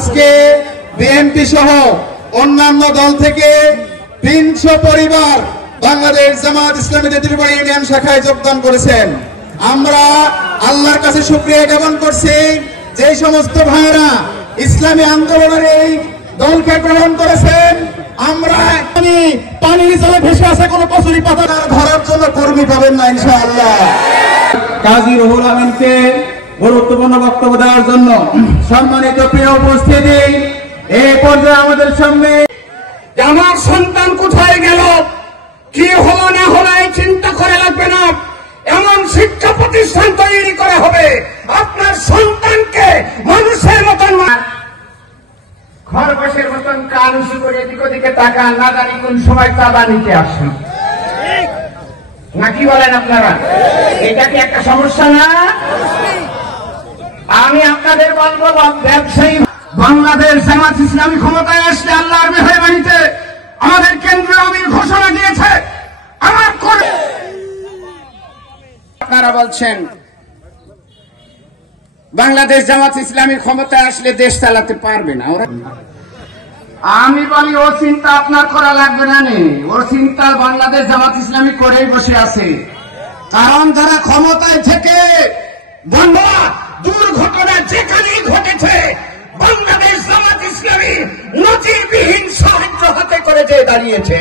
আজকে বিএনপি সহ অন্যান্য দল থেকে 300 পরিবার বাংলাদেশ জামাত ইসলামী তেঁতুলিয়াপাড়া ইউনিয়ন শাখায় যোগদান করেছেন। আমরা আল্লাহর কাছে শুকরিয়া জ্ঞাপন করছি যে সমস্ত ভাইরা ইসলামী আন্দোলনের এই দলকে গ্রহণ করেছেন। আমরা পানির জলে ভেসে আসা কোনো কচুরি পাতা ধরার জন্য কর্মী পাবেন না ইনশাআল্লাহ। কাজী রুহুল আমিনকে গুরুত্বপূর্ণ বক্তব্য দেওয়ার জন্য সম্মানিত প্রিয় উপস্থিতি, এই পর্যায়ে আমাদের সামনে আমার সন্তান কোথায় গেল, কি হলো না হলো এই চিন্তা করে লাগবে না। এমন শিক্ষা প্রতিষ্ঠান তৈরি করা হবে আপনার সন্তানকে মানুষের মতন, খরগোশের মতন কান উঁচু করে এদিক ওদিকে তাকা, না জানি কোন সময় চাঁদা নিতে আসেন নাকি বলেন আপনারা? এটা কি একটা সমস্যা না? আমি আপনাদের বলবো ব্যবসায়ী বাংলাদেশ জামাত ইসলামী ক্ষমতায় আসলে আল্লাহর মেহরবানিতে আমাদের কেন্দ্রীয় আমির ঘোষণা দিয়েছে আমার করে। আপনারা বলছেন বাংলাদেশ জামাত ইসলামী ক্ষমতায় আসলে দেশ চালাতে পারবে না। আমি বলি ও চিন্তা আপনার করা লাগবে না, ওর চিন্তা বাংলাদেশ জামাত ইসলামী করেই বসে আছে। কারণ যারা ক্ষমতায় থেকে দুর্ঘটনা যেখানেই ঘটেছে বাংলাদেশ জামাত ইসলামী নজিরবিহীন সাহায্য হাতে করে যে দাঁড়িয়েছে।